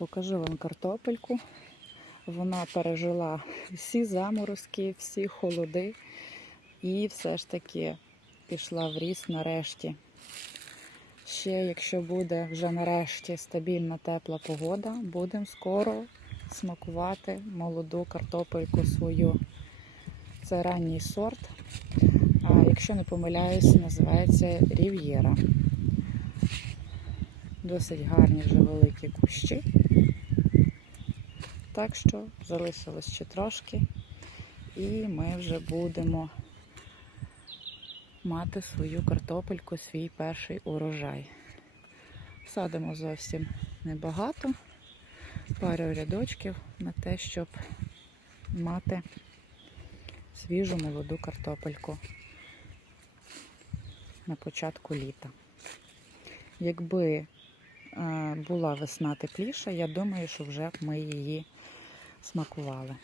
Покажу вам картопельку. Вона пережила всі заморозки, всі холоди і все ж таки пішла в ріст нарешті. Ще, якщо буде вже нарешті стабільна тепла погода, будемо скоро смакувати молоду картопельку свою. Це ранній сорт. А якщо не помиляюсь, називається Рів'єра. Досить гарні вже великі кущі. Так що залишилось ще трошки, і ми вже будемо мати свою картопельку, свій перший урожай. Садимо зовсім небагато, пару рядочків на те, щоб мати свіжу молоду картопельку на початку літа. Якби була весна тепліша, я думаю, що вже ми її смакували.